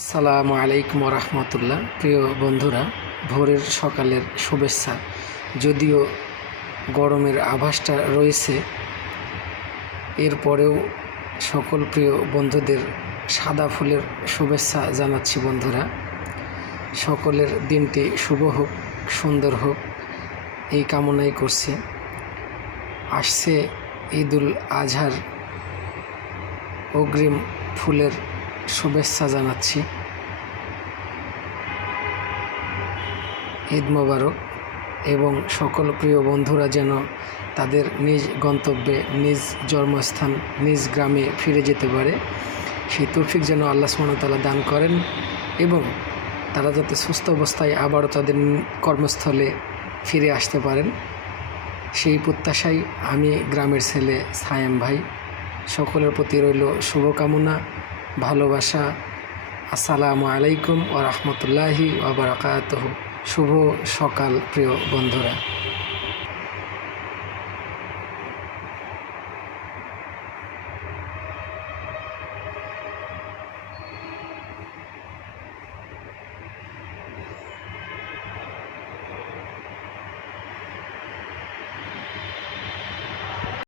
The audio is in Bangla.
আসসালামু আলাইকুম রহমতুল্লাহ। প্রিয় বন্ধুরা, ভোরের সকালের শুভেচ্ছা। যদিও গরমের আভাসটা রয়েছে, এরপরেও সকল প্রিয় বন্ধুদের সাদা ফুলের শুভেচ্ছা জানাচ্ছি। বন্ধুরা, সকলের দিনটি শুভ হোক, সুন্দর হোক, এই কামনাই করছি। আসছে ঈদুল আজহার অগ্রিম ফুলের শুভেচ্ছা জানাচ্ছি। ঈদ মোবারক। এবং সকল প্রিয় বন্ধুরা যেন তাদের নিজ গন্তব্যে, নিজ জন্মস্থান, নিজ গ্রামে ফিরে যেতে পারে, সেই তৌফিক যেন আল্লাহ সুবহানাহু ওয়া তাআলা দান করেন এবং তারা যাতে সুস্থ অবস্থায় আবারও তাদের কর্মস্থলে ফিরে আসতে পারেন, সেই প্রত্যাশাই আমি গ্রামের ছেলে সায়েম ভাই। সকলের প্রতি রইল শুভকামনা, ভালোবাসা। আসসালামু আলাইকুম ওয়া রাহমাতুল্লাহি ওয়া বারাকাতুহু। শুভ সকাল প্রিয় বন্ধুরা।